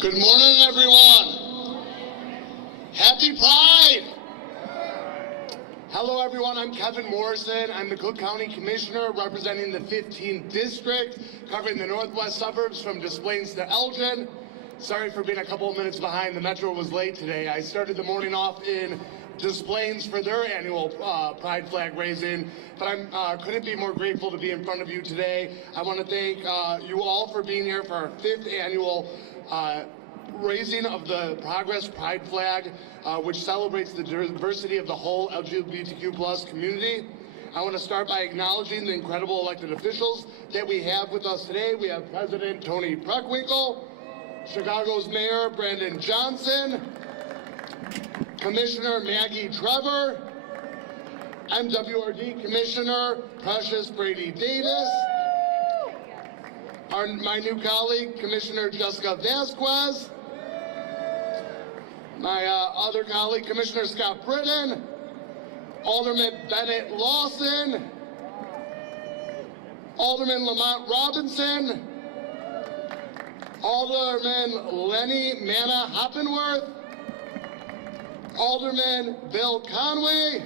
Good morning, everyone. Happy Pride. Hello, everyone. I'm Kevin Morrison. I'm the Cook County Commissioner representing the 15th District, covering the northwest suburbs from Des Plaines to Elgin. Sorry for being a couple of minutes behind. The Metro was late today. I started the morning off in Des Plaines for their annual Pride flag raising, but I couldn't be more grateful to be in front of you today. I want to thank you all for being here for our 5th annual raising of the Progress Pride flag, which celebrates the diversity of the whole LGBTQ+ community. I want to start by acknowledging the incredible elected officials that we have with us today. We have President Tony Preckwinkle, Chicago's Mayor Brandon Johnson, Commissioner Maggie Trevor, MWRD Commissioner Precious Brady Davis, my new colleague, Commissioner Jessica Vasquez, my other colleague, Commissioner Scott Britton, Alderman Bennett Lawson, Alderman Lamont Robinson, Alderman Lenny Manna Hoppenworth, Alderman Bill Conway,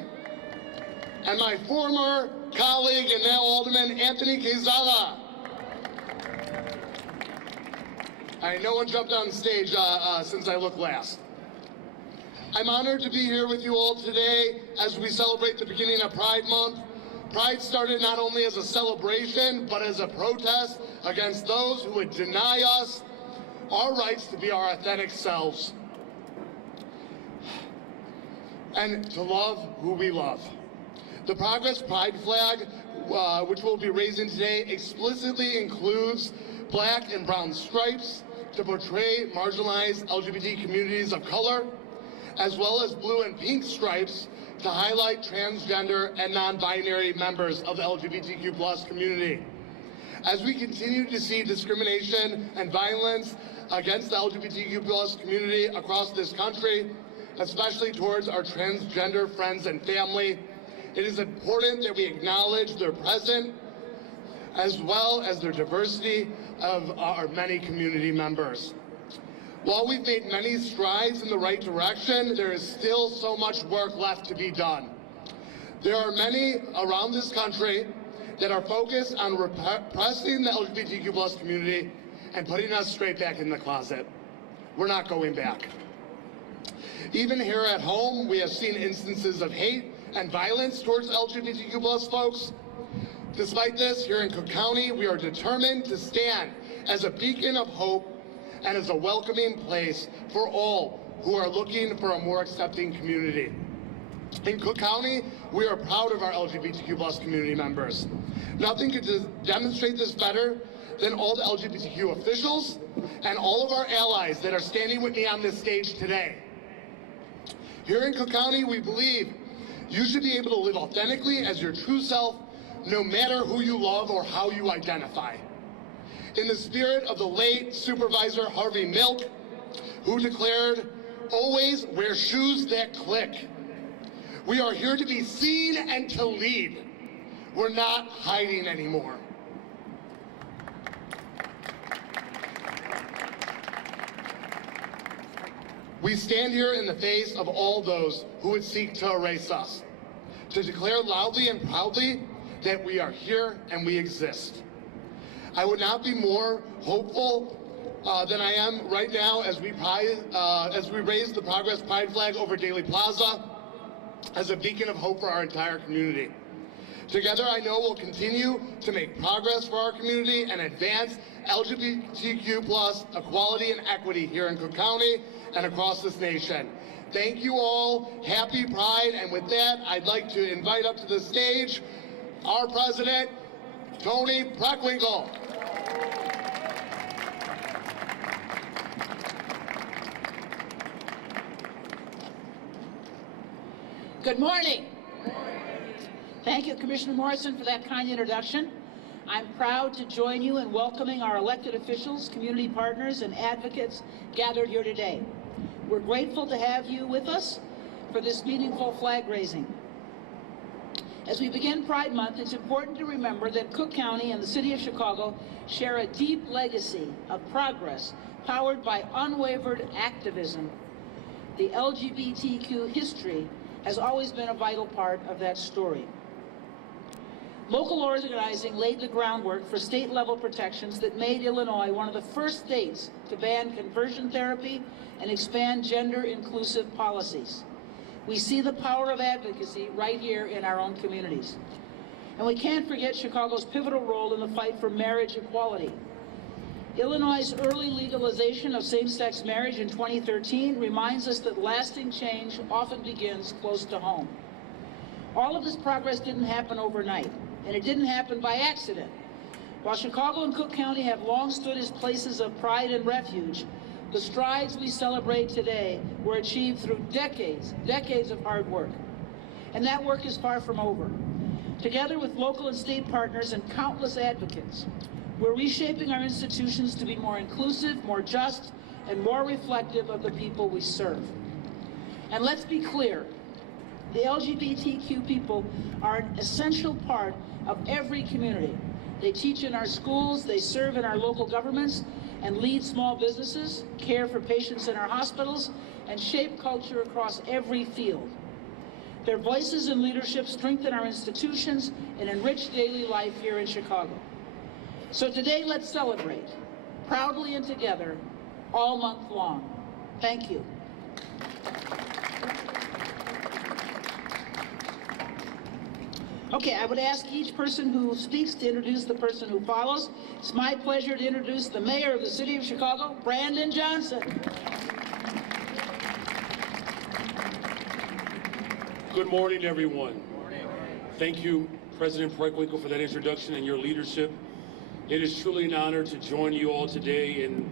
and my former colleague and now Alderman Anthony Quezada. No one jumped on stage since I looked last. I'm honored to be here with you all today as we celebrate the beginning of Pride Month. Pride started not only as a celebration, but as a protest against those who would deny us our rights to be our authentic selves and to love who we love. The Progress Pride flag, which we'll be raising today, explicitly includes black and brown stripes to portray marginalized LGBT communities of color, as well as blue and pink stripes to highlight transgender and non-binary members of the LGBTQ+ community. As we continue to see discrimination and violence against the LGBTQ+ community across this country, especially towards our transgender friends and family, it is important that we acknowledge their presence as well as their diversity of our many community members. While we've made many strides in the right direction, there is still so much work left to be done. There are many around this country that are focused on repressing the LGBTQ+ community and putting us straight back in the closet. We're not going back. Even here at home, we have seen instances of hate and violence towards LGBTQ+ folks. Despite this, here in Cook County, we are determined to stand as a beacon of hope and as a welcoming place for all who are looking for a more accepting community. In Cook County, we are proud of our LGBTQ+ community members. Nothing could demonstrate this better than all the LGBTQ officials and all of our allies that are standing with me on this stage today. Here in Cook County, we believe you should be able to live authentically as your true self, no matter who you love or how you identify. In the spirit of the late Supervisor Harvey Milk, who declared, "Always wear shoes that click." We are here to be seen and to lead. We're not hiding anymore. We stand here in the face of all those who would seek to erase us, to declare loudly and proudly that we are here and we exist. I would not be more hopeful than I am right now as we raise the Progress Pride flag over Daley Plaza as a beacon of hope for our entire community. Together, I know we'll continue to make progress for our community and advance LGBTQ+ equality and equity here in Cook County and across this nation. Thank you all. Happy Pride. And with that, I'd like to invite up to the stage our president, Tony Preckwinkle. Good morning. Thank you, Commissioner Morrison, for that kind introduction. I'm proud to join you in welcoming our elected officials, community partners, and advocates gathered here today. We're grateful to have you with us for this meaningful flag raising. As we begin Pride Month, it's important to remember that Cook County and the City of Chicago share a deep legacy of progress powered by unwavered activism. The LGBTQ history has always been a vital part of that story. Local organizing laid the groundwork for state-level protections that made Illinois one of the first states to ban conversion therapy and expand gender-inclusive policies. We see the power of advocacy right here in our own communities. And we can't forget Chicago's pivotal role in the fight for marriage equality. Illinois' early legalization of same-sex marriage in 2013 reminds us that lasting change often begins close to home. All of this progress didn't happen overnight, and it didn't happen by accident. While Chicago and Cook County have long stood as places of pride and refuge, the strides we celebrate today were achieved through decades of hard work. And that work is far from over. Together with local and state partners and countless advocates, we're reshaping our institutions to be more inclusive, more just, and more reflective of the people we serve. And let's be clear, the LGBTQ people are an essential part of every community. They teach in our schools, they serve in our local governments, and lead small businesses, care for patients in our hospitals, and shape culture across every field. Their voices and leadership strengthen our institutions and enrich daily life here in Chicago. So today, let's celebrate, proudly and together, all month long. Thank you. Okay, I would ask each person who speaks to introduce the person who follows. It's my pleasure to introduce the mayor of the city of Chicago, Brandon Johnson. Good morning, everyone. Thank you, President Preckwinkle, for that introduction and your leadership. It is truly an honor to join you all today and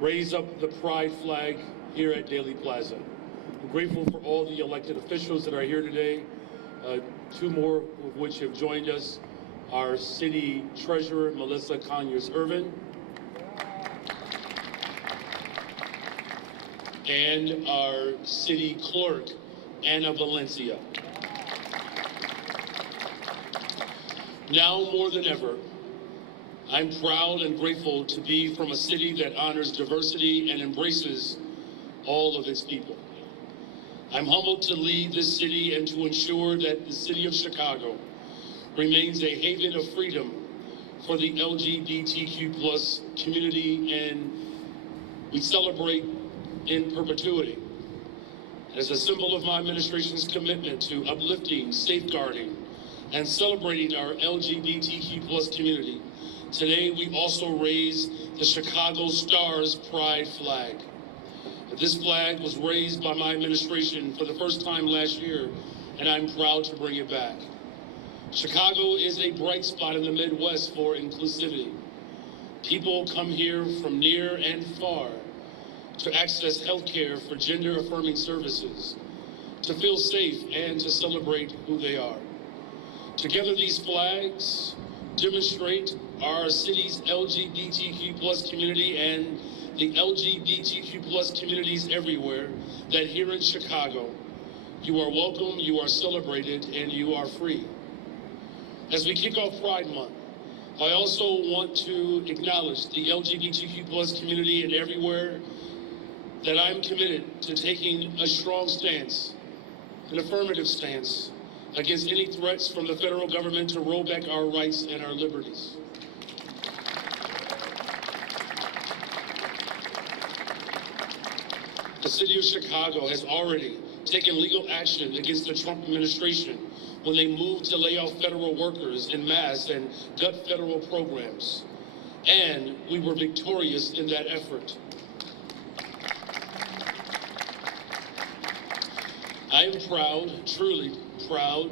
raise up the pride flag here at Daley Plaza. I'm grateful for all the elected officials that are here today. Two more of which have joined us, our city treasurer, Melissa Conyers-Irvin, and our city clerk, Anna Valencia. Now more than ever, I'm proud and grateful to be from a city that honors diversity and embraces all of its people. I'm humbled to lead this city and to ensure that the city of Chicago remains a haven of freedom for the LGBTQ plus community, and we celebrate in perpetuity. As a symbol of my administration's commitment to uplifting, safeguarding, and celebrating our LGBTQ plus community, today we also raise the Chicago Stars Pride flag. This flag was raised by my administration for the first time last year, and I'm proud to bring it back. Chicago is a bright spot in the Midwest for inclusivity. People come here from near and far to access health care for gender-affirming services, to feel safe, and to celebrate who they are. Together, these flags demonstrate our city's LGBTQ plus community and the LGBTQ plus communities everywhere, that here in Chicago, you are welcome, you are celebrated, and you are free. As we kick off Pride Month, I also want to acknowledge the LGBTQ plus community and everywhere that I'm committed to taking a strong stance, an affirmative stance, against any threats from the federal government to roll back our rights and our liberties. The city of Chicago has already taken legal action against the Trump administration when they moved to lay off federal workers en masse and gut federal programs. And we were victorious in that effort. I am proud, truly proud,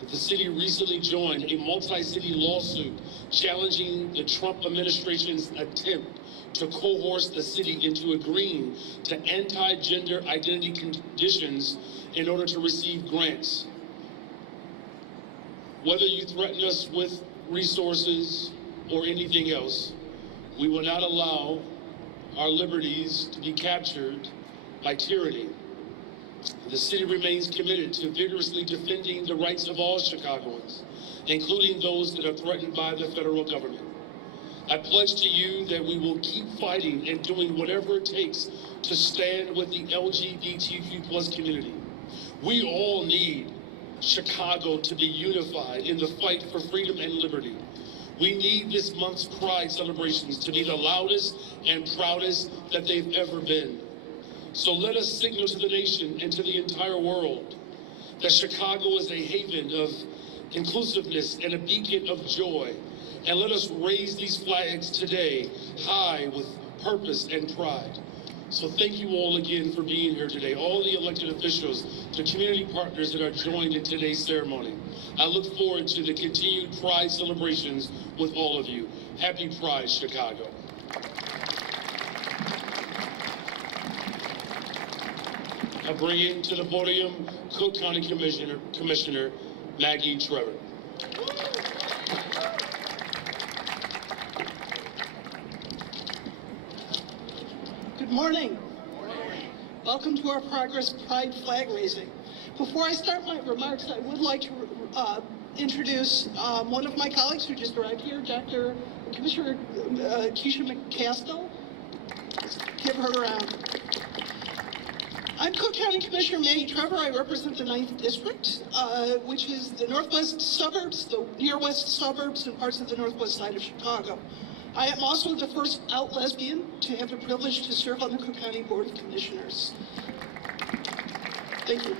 that the city recently joined a multi-city lawsuit challenging the Trump administration's attempt to coerce the city into agreeing to anti-gender identity conditions in order to receive grants. Whether you threaten us with resources or anything else, we will not allow our liberties to be captured by tyranny. The city remains committed to vigorously defending the rights of all Chicagoans, including those that are threatened by the federal government. I pledge to you that we will keep fighting and doing whatever it takes to stand with the LGBTQ+ community. We all need Chicago to be unified in the fight for freedom and liberty. We need this month's Pride celebrations to be the loudest and proudest that they've ever been. So let us signal to the nation and to the entire world that Chicago is a haven of inclusiveness and a beacon of joy. And let us raise these flags today high with purpose and pride. So thank you all again for being here today, all the elected officials, the community partners that are joined in today's ceremony. I look forward to the continued Pride celebrations with all of you. Happy Pride, Chicago. I bring in to the podium Cook County Commissioner Maggie Trevor. Good morning. Welcome to our Progress Pride flag raising. Before I start my remarks, I would like to introduce one of my colleagues who just arrived here, Dr. Commissioner Keisha McCaskill. Let's give her a round. I'm Cook County Commissioner Maggie Trevor. I represent the 9th District, which is the northwest suburbs, the near west suburbs, and parts of the northwest side of Chicago. I am also the first out lesbian to have the privilege to serve on the Cook County Board of Commissioners. Thank you.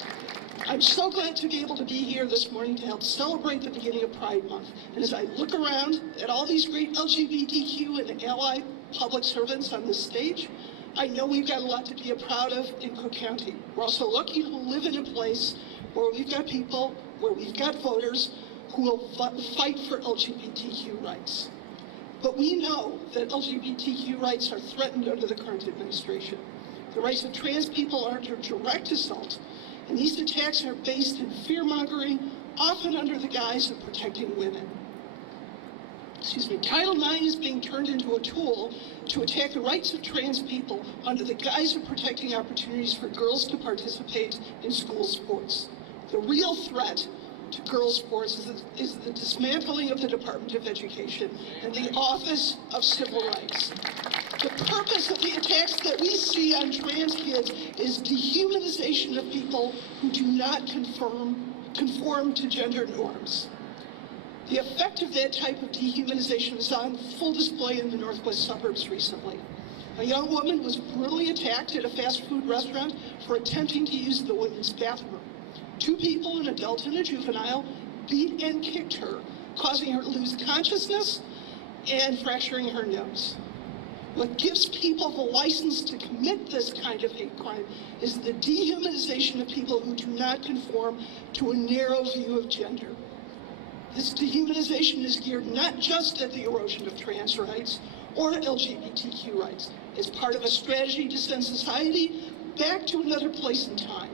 I'm so glad to be able to be here this morning to help celebrate the beginning of Pride Month. And as I look around at all these great LGBTQ and ally public servants on this stage, I know we've got a lot to be proud of in Cook County. We're also lucky to live in a place where we've got people, where we've got voters who will fight for LGBTQ rights. But we know that LGBTQ rights are threatened under the current administration. The rights of trans people are under direct assault, and these attacks are based in fear-mongering, often under the guise of protecting women. Title IX is being turned into a tool to attack the rights of trans people under the guise of protecting opportunities for girls to participate in school sports. The real threat to girls' sports is the dismantling of the Department of Education and the Office of Civil Rights. The purpose of the attacks that we see on trans kids is dehumanization of people who do not conform to gender norms. The effect of that type of dehumanization was on full display in the northwest suburbs recently. A young woman was brutally attacked at a fast food restaurant for attempting to use the women's bathroom. 2 people, an adult and a juvenile, beat and kicked her, causing her to lose consciousness and fracturing her nose. What gives people the license to commit this kind of hate crime is the dehumanization of people who do not conform to a narrow view of gender. This dehumanization is geared not just at the erosion of trans rights or LGBTQ rights. It's part of a strategy to send society back to another place and time.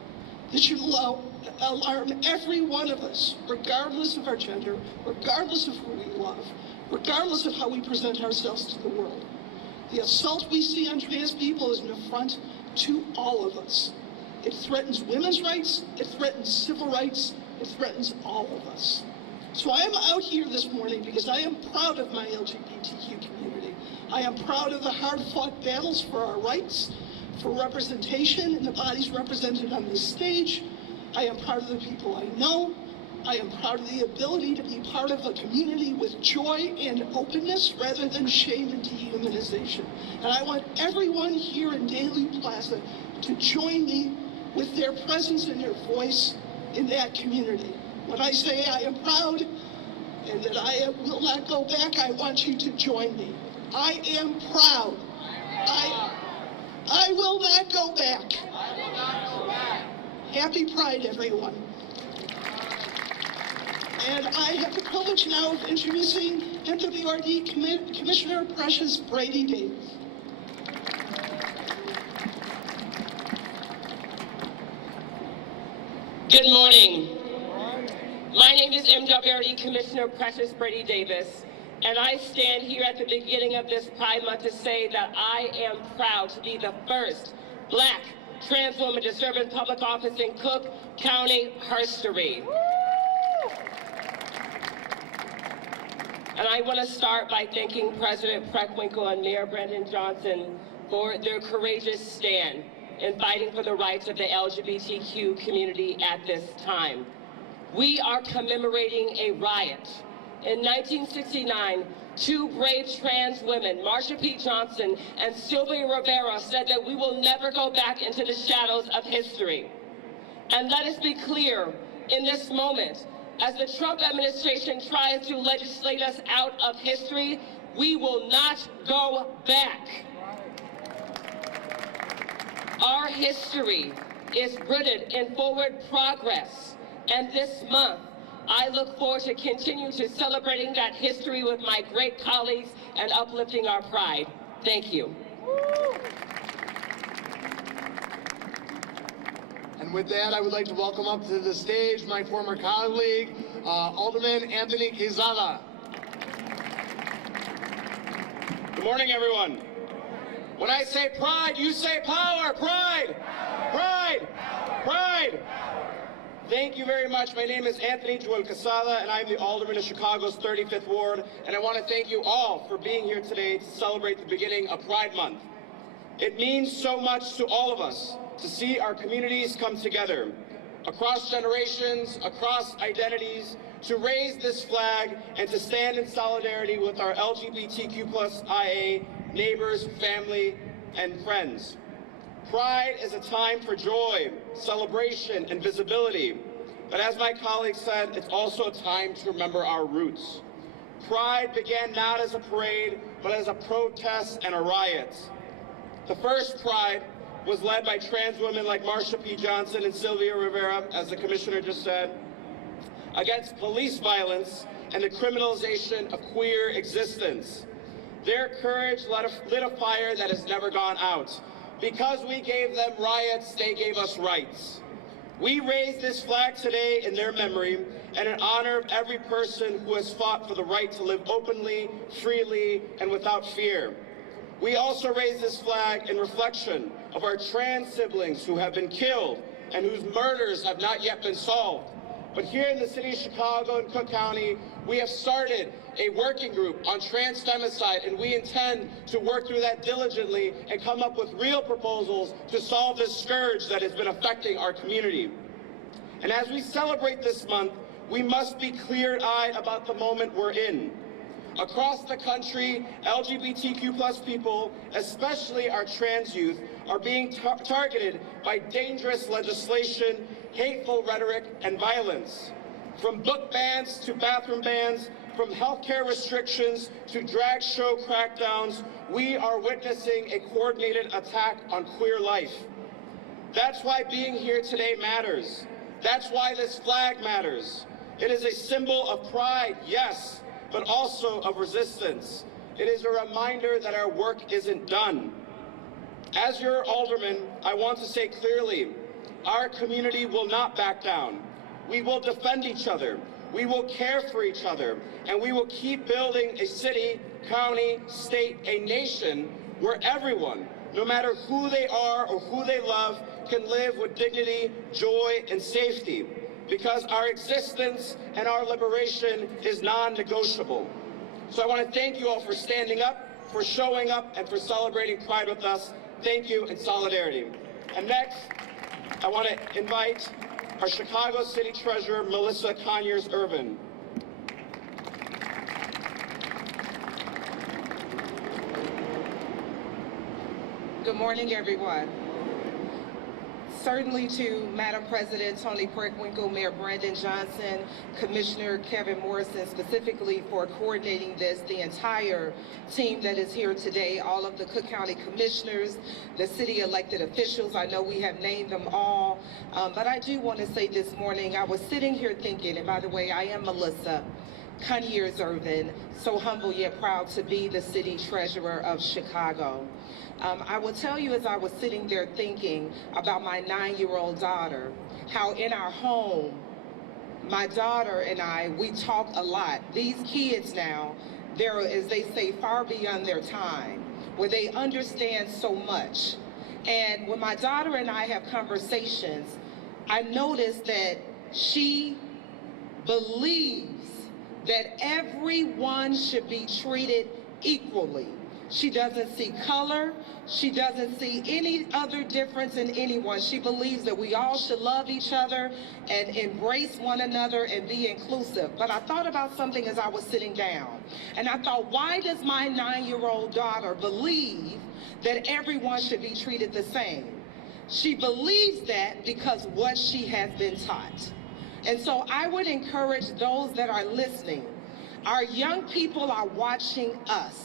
This should alarm every one of us, regardless of our gender, regardless of who we love, regardless of how we present ourselves to the world. The assault we see on trans people is an affront to all of us. It threatens women's rights, it threatens civil rights, it threatens all of us. So I am out here this morning because I am proud of my LGBTQ community. I am proud of the hard-fought battles for our rights, for representation in the bodies represented on this stage. I am proud of the people I know. I am proud of the ability to be part of a community with joy and openness rather than shame and dehumanization. And I want everyone here in Daly Plaza to join me with their presence and their voice in that community. When I say I am proud and that I will not go back, I want you to join me. I am proud. I will not go back. Happy Pride, everyone. And I have the privilege now of introducing MWRD Commissioner Precious Brady Davis. Good morning. My name is MWRD Commissioner Precious Brady Davis, and I stand here at the beginning of this Pride Month to say that I am proud to be the first Black trans woman to serve in public office in Cook County history. And I want to start by thanking President Preckwinkle and Mayor Brandon Johnson for their courageous stand in fighting for the rights of the LGBTQ community at this time. We are commemorating a riot. In 1969, two brave trans women, Marsha P. Johnson and Sylvia Rivera, said that we will never go back into the shadows of history. And let us be clear, in this moment, as the Trump administration tries to legislate us out of history, we will not go back. Our history is rooted in forward progress, and this month, I look forward to continue to celebrating that history with my great colleagues and uplifting our pride. Thank you. And with that, I would like to welcome up to the stage my former colleague, Alderman Anthony Quezada. Good morning, everyone. When I say pride, you say power. Pride, pride, pride. Thank you very much. My name is Anthony Joel Quezada, and I'm the Alderman of Chicago's 35th Ward. And I want to thank you all for being here today to celebrate the beginning of Pride Month. It means so much to all of us to see our communities come together, across generations, across identities, to raise this flag and to stand in solidarity with our LGBTQ+IA neighbors, family, and friends. Pride is a time for joy, celebration, and visibility. But as my colleague said, it's also a time to remember our roots. Pride began not as a parade, but as a protest and a riot. The first Pride was led by trans women like Marsha P. Johnson and Sylvia Rivera, as the commissioner just said, against police violence and the criminalization of queer existence. Their courage lit a fire that has never gone out. Because we gave them riots, they gave us rights. We raise this flag today in their memory and in honor of every person who has fought for the right to live openly, freely, and without fear. We also raise this flag in reflection of our trans siblings who have been killed and whose murders have not yet been solved. But here in the city of Chicago and Cook County, we have started a working group on trans femicide, and we intend to work through that diligently and come up with real proposals to solve this scourge that has been affecting our community. And as we celebrate this month, we must be clear-eyed about the moment we're in. Across the country, LGBTQ+ people, especially our trans youth, are being targeted by dangerous legislation, hateful rhetoric, and violence. From book bans to bathroom bans, from healthcare restrictions to drag show crackdowns, we are witnessing a coordinated attack on queer life. That's why being here today matters. That's why this flag matters. It is a symbol of pride, yes, but also of resistance. It is a reminder that our work isn't done. As your alderman, I want to say clearly, our community will not back down. We will defend each other. We will care for each other. And we will keep building a city, county, state, a nation where everyone, no matter who they are or who they love, can live with dignity, joy, and safety. Because our existence and our liberation is non-negotiable. So I want to thank you all for standing up, for showing up, and for celebrating Pride with us. Thank you in solidarity. And next, I want to invite our Chicago City Treasurer, Melissa Conyers-Irvin. Good morning, everyone. Certainly to Madam President Toni Preckwinkle, Mayor Brandon Johnson, Commissioner Kevin Morrison, specifically for coordinating this, the entire team that is here today, all of the Cook County commissioners, the city elected officials. I know we have named them all, but I do want to say this morning, I was sitting here thinking, and by the way, I am Melissa Conyers-Irvin, so humble yet proud to be the city treasurer of Chicago. I will tell you, as I was sitting there thinking about my 9-year-old daughter, how in our home, my daughter and I, we talk a lot. These kids now, they're, as they say, far beyond their time, where they understand so much. And when my daughter and I have conversations, I notice that she believes that everyone should be treated equally. She doesn't see color. She doesn't see any other difference in anyone. She believes that we all should love each other and embrace one another and be inclusive. But I thought about something as I was sitting down. And I thought, why does my 9-year-old daughter believe that everyone should be treated the same? She believes that because what she has been taught. And so I would encourage those that are listening. Our young people are watching us.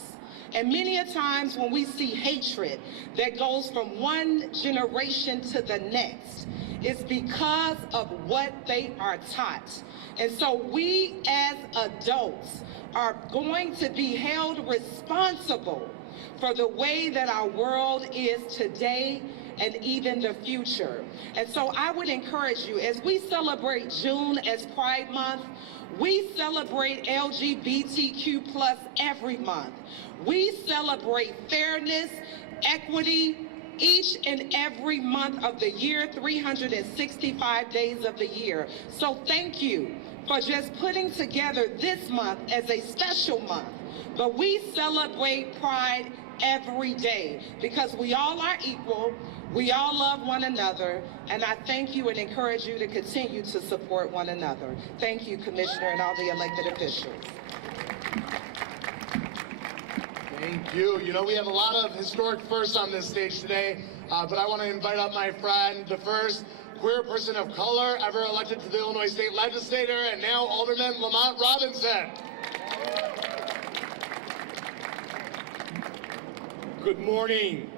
And many a times when we see hatred that goes from one generation to the next, it's because of what they are taught. And so we as adults are going to be held responsible for the way that our world is today and even the future. And so I would encourage you, as we celebrate June as Pride Month, we celebrate LGBTQ plus every month. We celebrate fairness, equity, each and every month of the year, 365 days of the year. So thank you for just putting together this month as a special month. But we celebrate Pride every day because we all are equal, we all love one another, and I thank you and encourage you to continue to support one another. Thank you, Commissioner, and all the elected officials. Thank you. You know, we have a lot of historic firsts on this stage today, but I want to invite up my friend, the first queer person of color ever elected to the Illinois State Legislature, and now Alderman Lamont Robinson. Good morning.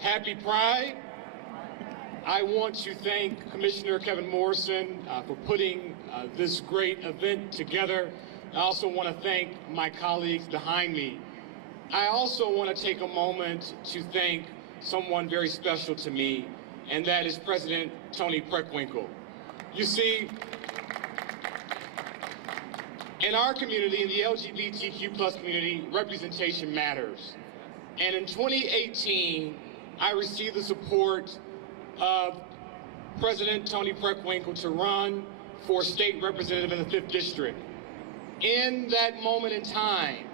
Happy Pride. I want to thank Commissioner Kevin Morrison for putting this great event together. I also want to thank my colleagues behind me. I also want to take a moment to thank someone very special to me, and that is President Tony Preckwinkle. You see, in our community, in the LGBTQ plus community, representation matters. And in 2018, I received the support of President Tony Preckwinkle to run for state representative in the 5th District. In that moment in time,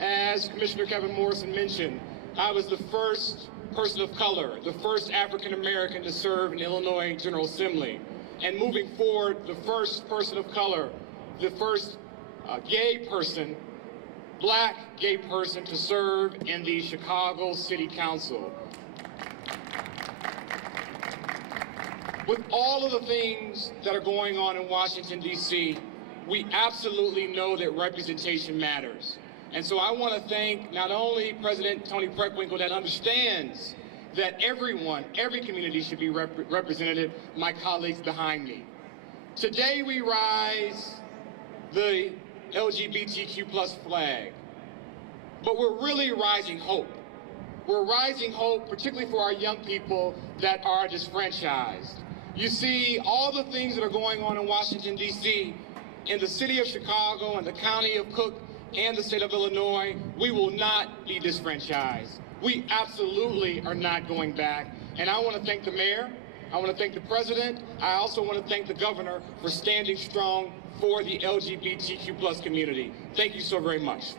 as Commissioner Kevin Morrison mentioned, I was the first person of color, the first African American to serve in the Illinois General Assembly. And moving forward, the first person of color, the first gay person, Black gay person to serve in the Chicago City Council. With all of the things that are going on in Washington, D.C., we absolutely know that representation matters. And so I want to thank not only President Tony Preckwinkle that understands that everyone, every community should be represented, my colleagues behind me. Today we rise the LGBTQ plus flag, but we're really rising hope. We're rising hope, particularly for our young people that are disfranchised. You see, all the things that are going on in Washington, D.C., in the city of Chicago and the county of Cook and the state of Illinois, we will not be disfranchised. We absolutely are not going back. And I want to thank the mayor. I want to thank the president. I also want to thank the governor for standing strong for the LGBTQ plus community. Thank you so very much.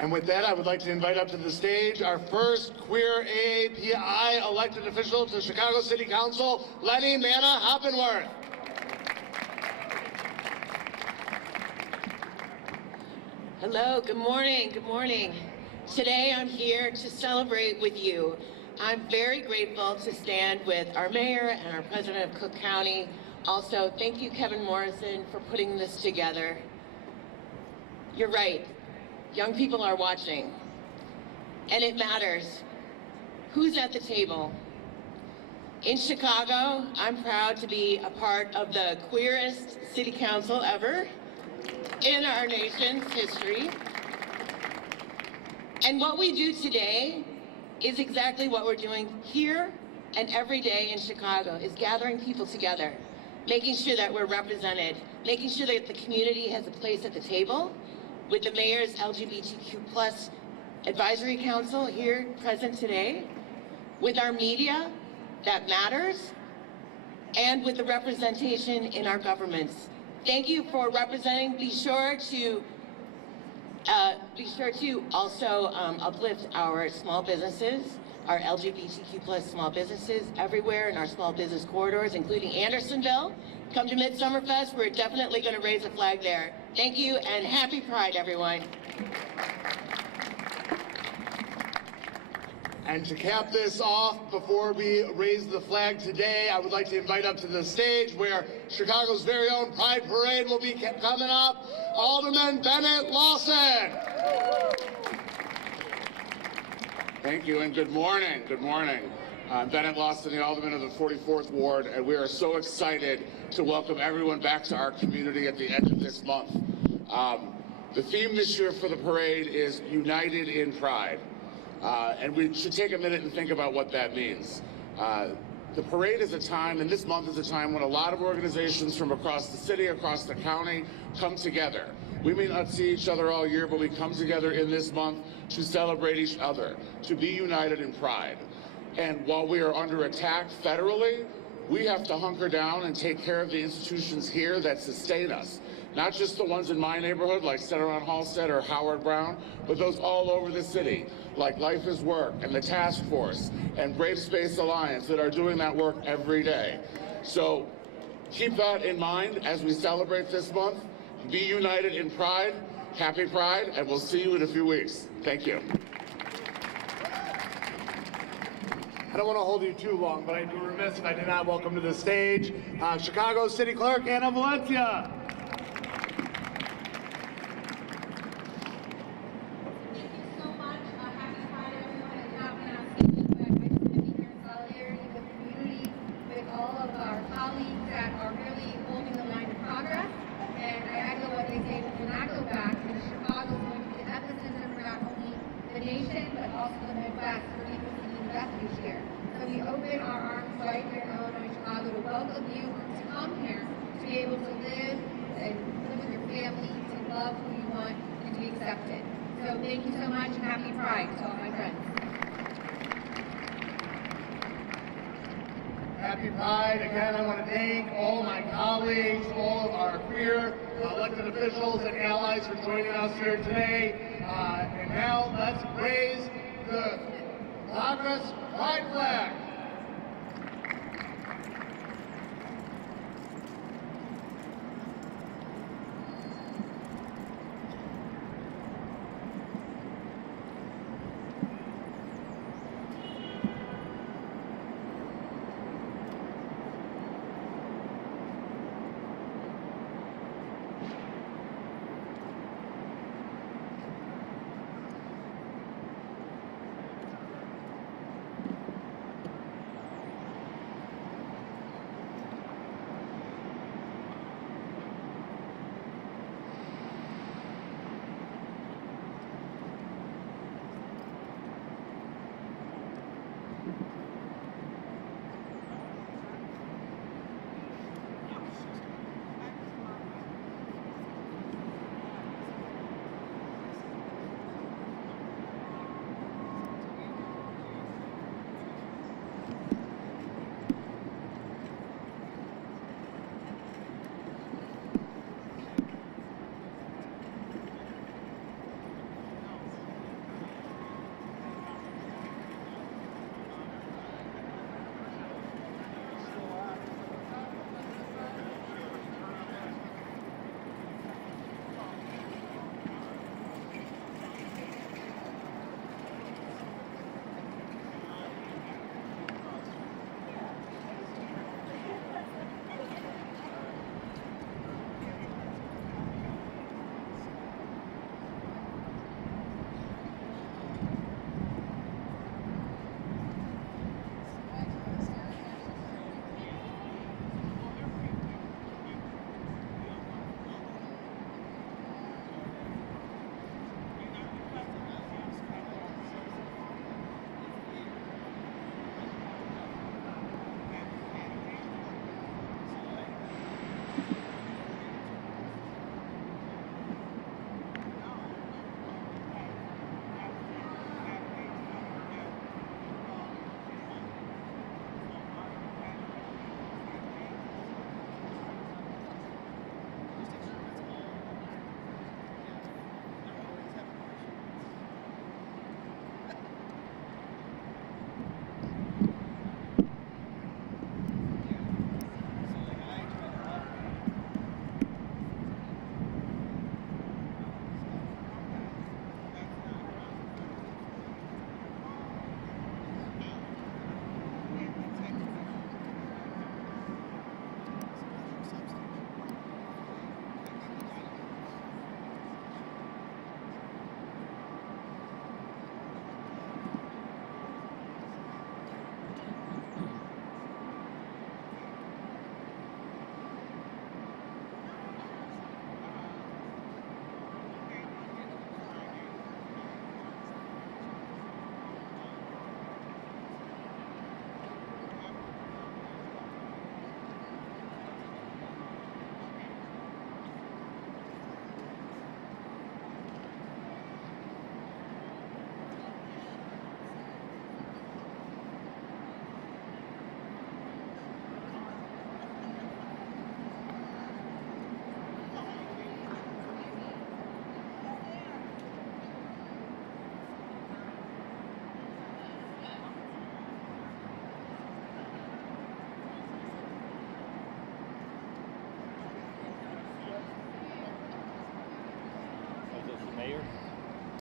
And with that, I would like to invite up to the stage our first queer AAPI elected official to Chicago City Council, Lenny Manna Hoppenworth. Hello, good morning, good morning. Today I'm here to celebrate with you. I'm very grateful to stand with our mayor and our president of Cook County. Also, thank you, Kevin Morrison, for putting this together. You're right, young people are watching, and it matters. Who's at the table? In Chicago, I'm proud to be a part of the queerest city council ever in our nation's history. And what we do today is exactly what we're doing here and every day in Chicago, is gathering people together, making sure that we're represented, making sure that the community has a place at the table with the mayor's LGBTQ plus Advisory Council here present today, with our media that matters, and with the representation in our governments. Thank you for representing. Be sure to also uplift our small businesses, our LGBTQ+ small businesses everywhere in our small business corridors, including Andersonville. Come to Midsummerfest. We're definitely going to raise a flag there. Thank you, and happy Pride, everyone. And to cap this off, before we raise the flag today, I would like to invite up to the stage where Chicago's very own Pride Parade will be coming up, Alderman Bennett Lawson. Thank you, and good morning. Good morning. I'm Bennett Lawson, the Alderman of the 44th Ward, and we are so excited to welcome everyone back to our community at the end of this month. The theme this year for the parade is United in Pride. And we should take a minute and think about what that means. The parade is a time, and this month is a time when a lot of organizations from across the city, across the county, come together. We may not see each other all year, but we come together in this month to celebrate each other, to be united in pride. And while we are under attack federally, we have to hunker down and take care of the institutions here that sustain us. Not just the ones in my neighborhood, like Center on Halstead or Howard Brown, but those all over the city, like Life is Work and the Task Force and Brave Space Alliance that are doing that work every day. So keep that in mind as we celebrate this month. Be united in pride. Happy Pride, and we'll see you in a few weeks. Thank you. I don't want to hold you too long, but I'd be remiss if I did not welcome to the stage Chicago City Clerk Anna Valencia. So thank you so much and happy Pride to all my friends. Happy Pride. Again, I want to thank all my colleagues, all of our queer elected officials and allies for joining us here today. And now let's raise the Progress Pride flag.